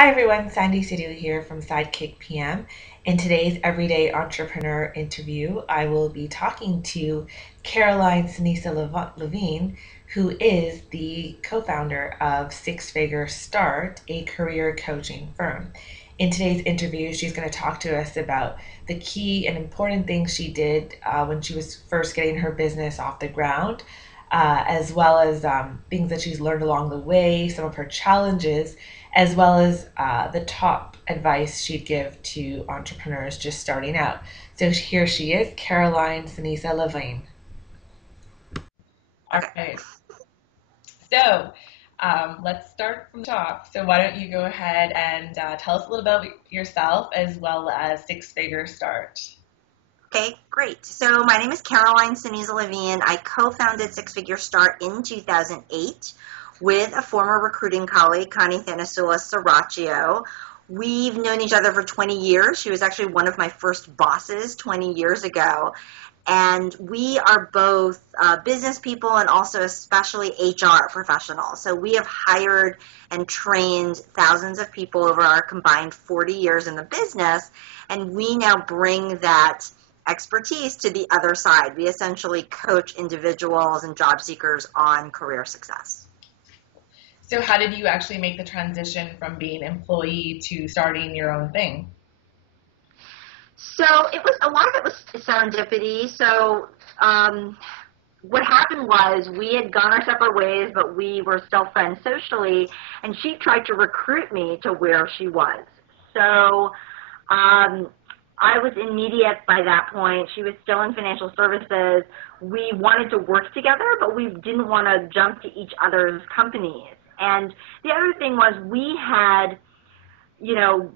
Hi everyone, Sandy Sidhu here from Sidekick PM. In today's Everyday Entrepreneur interview, I will be talking to Caroline Ceniza-Levine, who is the co-founder of SixFigureStart, a career coaching firm. In today's interview, she's going to talk to us about the key and important things she did when she was first getting her business off the ground, as well as things that she's learned along the way, some of her challenges, as well as the top advice she'd give to entrepreneurs just starting out. So here she is, Caroline Ceniza-Levine. All right. So let's start from the top. So why don't you go ahead and tell us a little about yourself as well as Six Figure Start. Okay, great. So my name is Caroline Ceniza-Levine. I co-founded SixFigureStart in 2008 with a former recruiting colleague, Connie Thanasula-Saraccio. We've known each other for 20 years. She was actually one of my first bosses 20 years ago. And we are both business people and also especially HR professionals. So we have hired and trained thousands of people over our combined 40 years in the business, and we now bring that expertise to the other side. We essentially coach individuals and job seekers on career success. So how did you actually make the transition from being an employee to starting your own thing? So a lot of it was serendipity. So what happened was we had gone our separate ways, but we were still friends socially, and she tried to recruit me to where she was. So I was in media by that point. She was still in financial services. We wanted to work together, but we didn't want to jump to each other's companies. And the other thing was we had,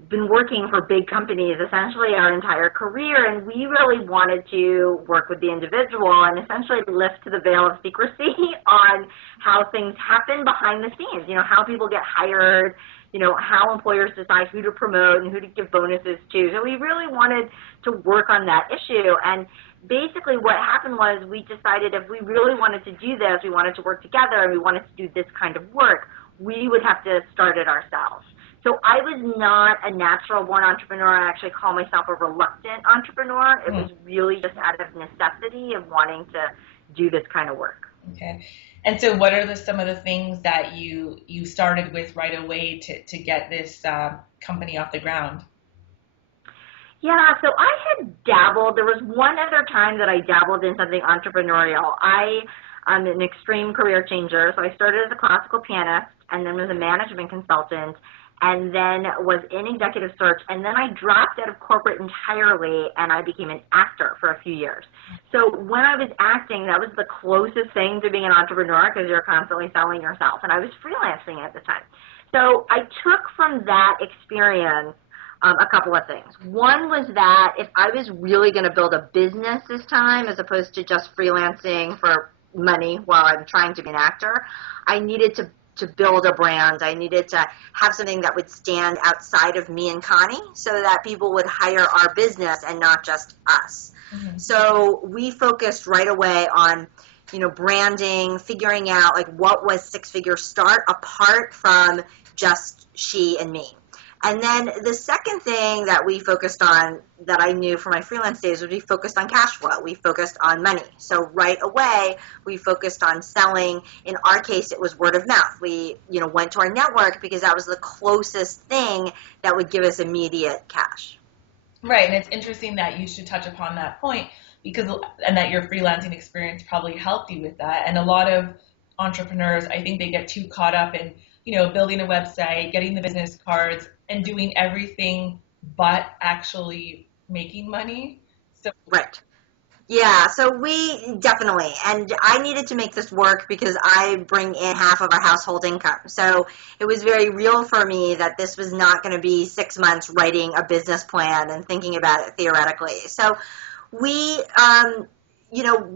been working for big companies essentially our entire career, and we really wanted to work with the individual and essentially lift the veil of secrecy on how things happen behind the scenes, how people get hired, how employers decide who to promote and who to give bonuses to. So we really wanted to work on that issue. And basically what happened was we decided if we really wanted to do this, we wanted to work together, and we wanted to do this kind of work, we would have to start it ourselves. So I was not a natural-born entrepreneur. I actually call myself a reluctant entrepreneur. It was really just out of necessity of wanting to do this kind of work. Okay. And so what are some of the things that you started with right away to get this company off the ground? Yeah, so I had dabbled. There was one other time that I dabbled in something entrepreneurial. I'm an extreme career changer. So I started as a classical pianist and then was a management consultant and then was in executive search, and then I dropped out of corporate entirely and I became an actor for a few years. So when I was acting, that was the closest thing to being an entrepreneur because you're constantly selling yourself, and I was freelancing at the time. So I took from that experience a couple of things. One was that if I was really going to build a business this time as opposed to just freelancing for money while I'm trying to be an actor, I needed to build a brand. I needed to have something that would stand outside of me and Connie so that people would hire our business and not just us. Mm-hmm. So we focused right away on, branding, figuring out like what was Six Figure Start apart from just she and me. And then the second thing that we focused on that I knew from my freelance days was we focused on cash flow. We focused on money. So right away, we focused on selling. In our case, it was word of mouth. We, went to our network because that was the closest thing that would give us immediate cash. Right, and it's interesting that you should touch upon that point and that your freelancing experience probably helped you with that. And a lot of entrepreneurs, I think they get too caught up in, building a website, getting the business cards, and doing everything but actually making money. So right. Yeah, so we definitely, and I needed to make this work because I bring in half of our household income. So it was very real for me that this was not going to be 6 months writing a business plan and thinking about it theoretically. So we,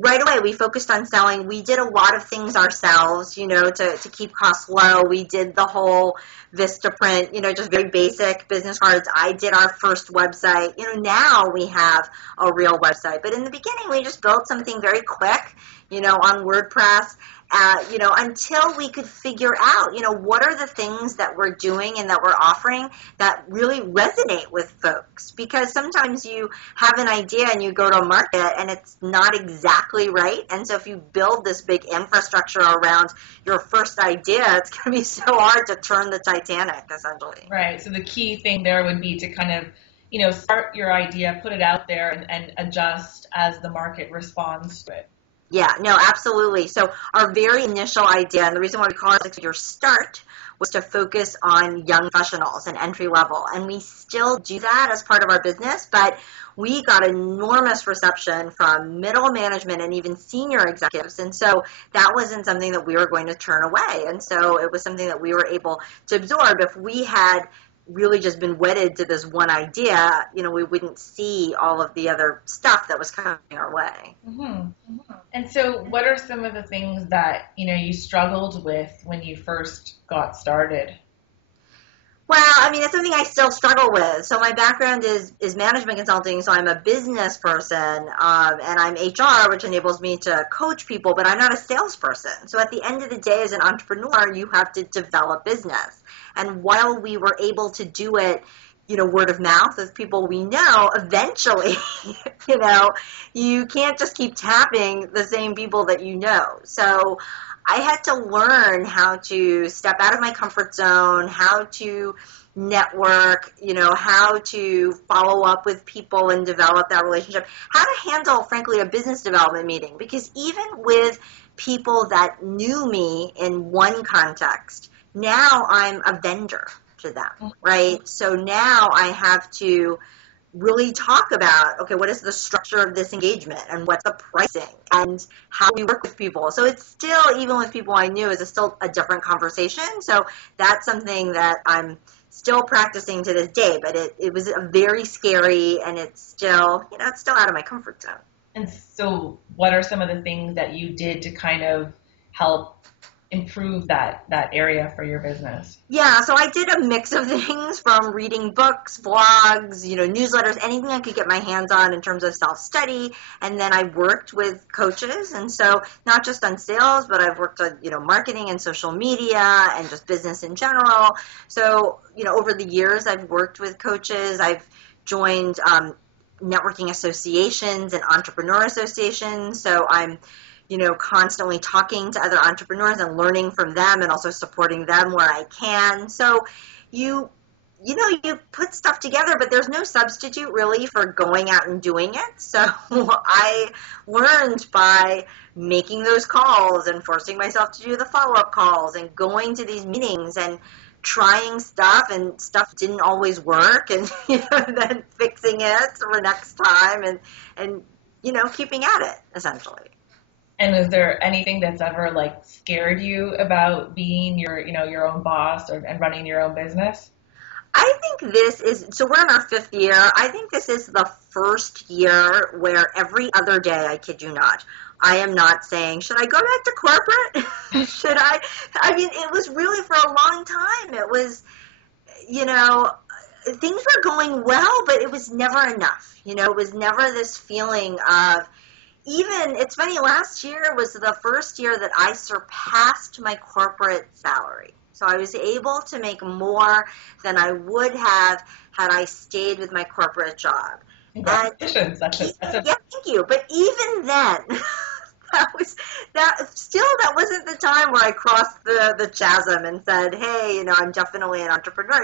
right away we focused on selling. We did a lot of things ourselves, to keep costs low. We did the whole Vistaprint, just very basic business cards. I did our first website. Now we have a real website. But in the beginning, we just built something very quick, on WordPress. until we could figure out, what are the things that we're doing and that we're offering that really resonate with folks. Because sometimes you have an idea and you go to a market and it's not exactly right. And so if you build this big infrastructure around your first idea, it's going to be so hard to turn the Titanic, essentially. Right. So the key thing there would be to kind of, start your idea, put it out there, and adjust as the market responds to it. Yeah, no, absolutely. So our very initial idea, and the reason why we call it SixFigureStart, was to focus on young professionals and entry level. And we still do that as part of our business, but we got enormous reception from middle management and even senior executives. And so that wasn't something that we were going to turn away. And so it was something that we were able to absorb. If we had really just been wedded to this one idea, we wouldn't see all of the other stuff that was coming our way. Mm-hmm. Mm-hmm. And so what are some of the things that, you struggled with when you first got started? Well, it's something I still struggle with. So my background is management consulting, so I'm a business person, and I'm HR, which enables me to coach people, but I'm not a salesperson. So at the end of the day, as an entrepreneur, you have to develop business. And while we were able to do it, word of mouth with people we know, eventually, you can't just keep tapping the same people that you know. So I had to learn how to step out of my comfort zone, how to network, how to follow up with people and develop that relationship, how to handle, frankly, a business development meeting. Because even with people that knew me in one context, now I'm a vendor to them, right? So now I have to really talk about, okay, what is the structure of this engagement and what's the pricing and how we work with people. So it's still, even with people I knew, is still a different conversation. So that's something that I'm still practicing to this day, but it was very scary, and it's still, it's still out of my comfort zone. And so what are some of the things that you did to kind of help improve that area for your business? Yeah, so I did a mix of things, from reading books, blogs, newsletters, anything I could get my hands on in terms of self-study. And then I worked with coaches. And so not just on sales, but I've worked on, marketing and social media and just business in general. So, over the years, I've worked with coaches. I've joined networking associations and entrepreneur associations. So I'm constantly talking to other entrepreneurs and learning from them, and also supporting them where I can. So you put stuff together, but there's no substitute really for going out and doing it. So I learned by making those calls and forcing myself to do the follow-up calls and going to these meetings and trying stuff, and stuff didn't always work, and then fixing it for next time, and keeping at it, essentially. And is there anything that's ever scared you about being your own boss and running your own business? I think so we're in our 5th year. I think this is the first year where every other day, I kid you not, I am not saying, should I go back to corporate? Should I? It was really, for a long time, it was, things were going well, but it was never enough. It was never this feeling of, even, it's funny, last year was the first year that I surpassed my corporate salary. So I was able to make more than I would have had I stayed with my corporate job. Congratulations. Yeah, thank you. But even then, that wasn't the time where I crossed the chasm and said, hey, I'm definitely an entrepreneur.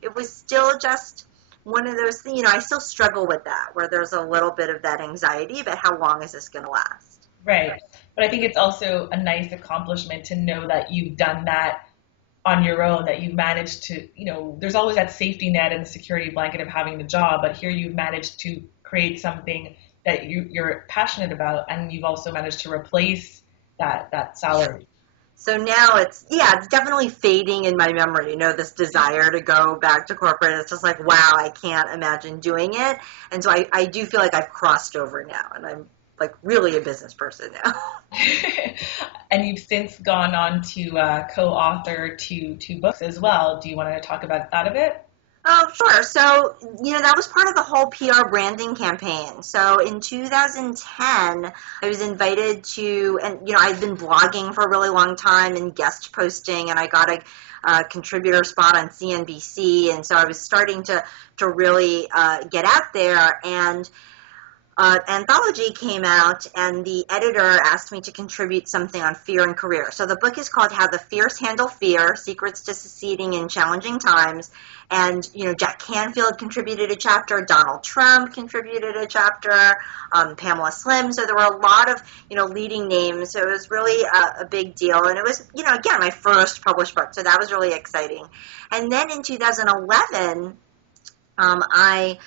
It was still just one of those things, I still struggle with that, where there's a little bit of that anxiety about how long is this going to last. Right. But I think it's also a nice accomplishment to know that you've done that on your own, that you've managed to, there's always that safety net and the security blanket of having the job, but here you've managed to create something that you're passionate about, and you've also managed to replace that salary. So now it's definitely fading in my memory, this desire to go back to corporate. It's just like, wow, I can't imagine doing it. And so I do feel like I've crossed over now, and I'm really a business person now. And you've since gone on to co-author two books as well. Do you want to talk about that a bit? Oh, sure. So, that was part of the whole PR branding campaign. So in 2010, I was invited to, and, I'd been blogging for a really long time and guest posting, and I got a contributor spot on CNBC. And so I was starting to really get out there. And anthology came out, and the editor asked me to contribute something on fear and career. So the book is called How the Fierce Handle Fear, Secrets to Succeeding in Challenging Times. And, Jack Canfield contributed a chapter, Donald Trump contributed a chapter, Pamela Slim. So there were a lot of, leading names. So it was really a big deal. And it was, again, my first published book. So that was really exciting. And then in 2011, I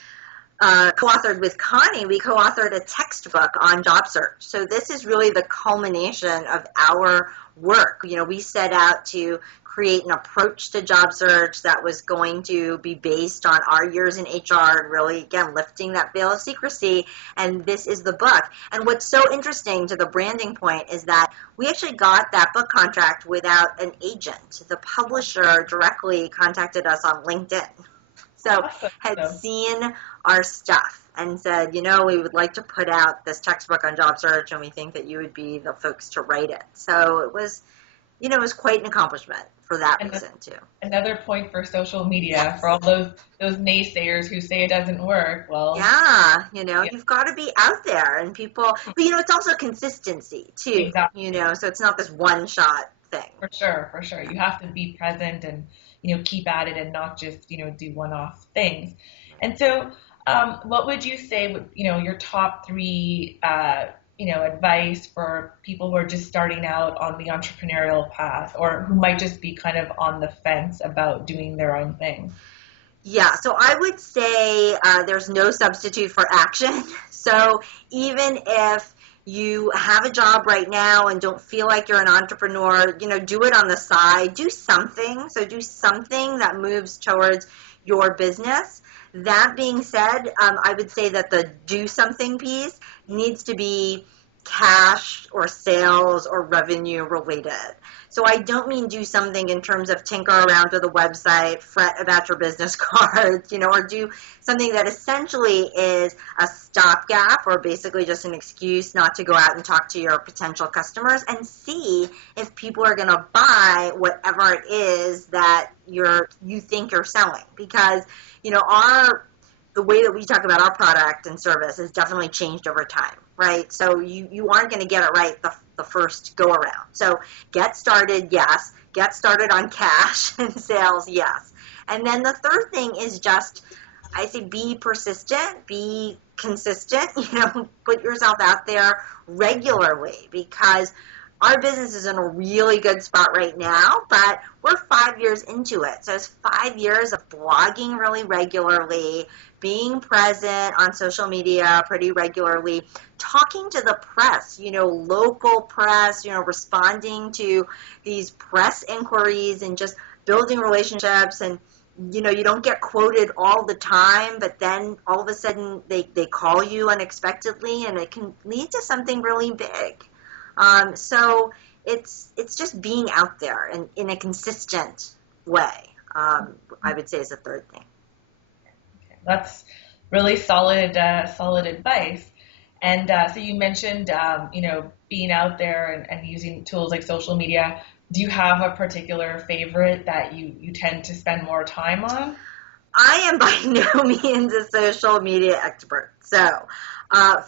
co-authored with Connie, we co-authored a textbook on job search. So this is really the culmination of our work. We set out to create an approach to job search that was going to be based on our years in HR and really, again, lifting that veil of secrecy. And this is the book. And what's so interesting to the branding point is that we actually got that book contract without an agent. The publisher directly contacted us on LinkedIn. So had seen our stuff and said, we would like to put out this textbook on job search, and we think that you would be the folks to write it. So it was, it was quite an accomplishment for that reason too. Another point for social media, for all those naysayers who say it doesn't work. Well, yeah, you've got to be out there, and people, but it's also consistency too. Exactly. So it's not this one shot thing. For sure. You have to be present and keep at it and not just, do one-off things. And so what would you say, your top three, advice for people who are just starting out on the entrepreneurial path or who might just be kind of on the fence about doing their own thing? Yeah, so I would say there's no substitute for action. So even if you have a job right now and don't feel like you're an entrepreneur, do it on the side. Do something. So do something that moves towards your business. That being said, I would say that the do something piece needs to be cash or sales or revenue related. So I don't mean do something in terms of tinker around with a website, fret about your business cards, or do something that essentially is a stopgap or basically just an excuse not to go out and talk to your potential customers and see if people are going to buy whatever it is that you think you're selling. Because, the way that we talk about our product and service has definitely changed over time, right? So you aren't going to get it right the first go around. So get started, yes. Get started on cash and sales, yes. And then the third thing is just, I say, be persistent, be consistent, put yourself out there regularly, because our business is in a really good spot right now, but we're 5 years into it. So it's 5 years of blogging really regularly, being present on social media pretty regularly, talking to the press, local press, responding to these press inquiries and just building relationships. And, you don't get quoted all the time, but then all of a sudden they call you unexpectedly, and it can lead to something really big. So it's just being out there and in a consistent way, I would say is the third thing. Okay. That's really solid advice. And so you mentioned, being out there and using tools like social media. Do you have a particular favorite that you tend to spend more time on? I am by no means a social media expert. So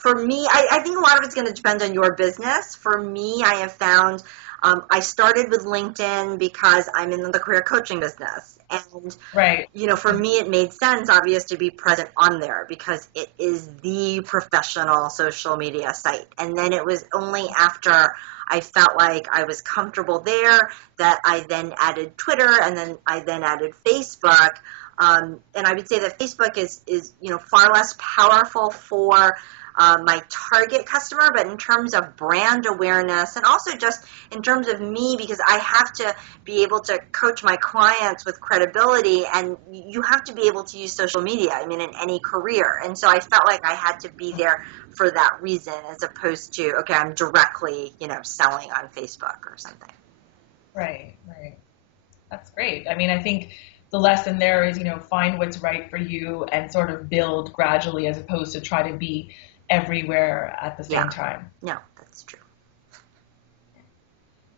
for me, I think a lot of it's going to depend on your business. For me, I have found I started with LinkedIn because I'm in the career coaching business. And, right. For me, it made sense, obvious, to be present on there because it is the professional social media site. And then it was only after I felt like I was comfortable there that I then added Twitter, and then I then added Facebook. And I would say that Facebook is far less powerful for my target customer, but in terms of brand awareness and also just in terms of me, because I have to be able to coach my clients with credibility, and you have to be able to use social media, in any career. And so I felt like I had to be there for that reason, as opposed to, okay, I'm directly, selling on Facebook or something. Right. That's great. I think the lesson there is, find what's right for you and sort of build gradually as opposed to try to be everywhere at the same time. No, that's true.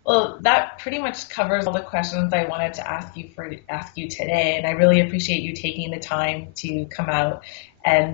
Well, that pretty much covers all the questions I wanted to ask you today, and I really appreciate you taking the time to come out and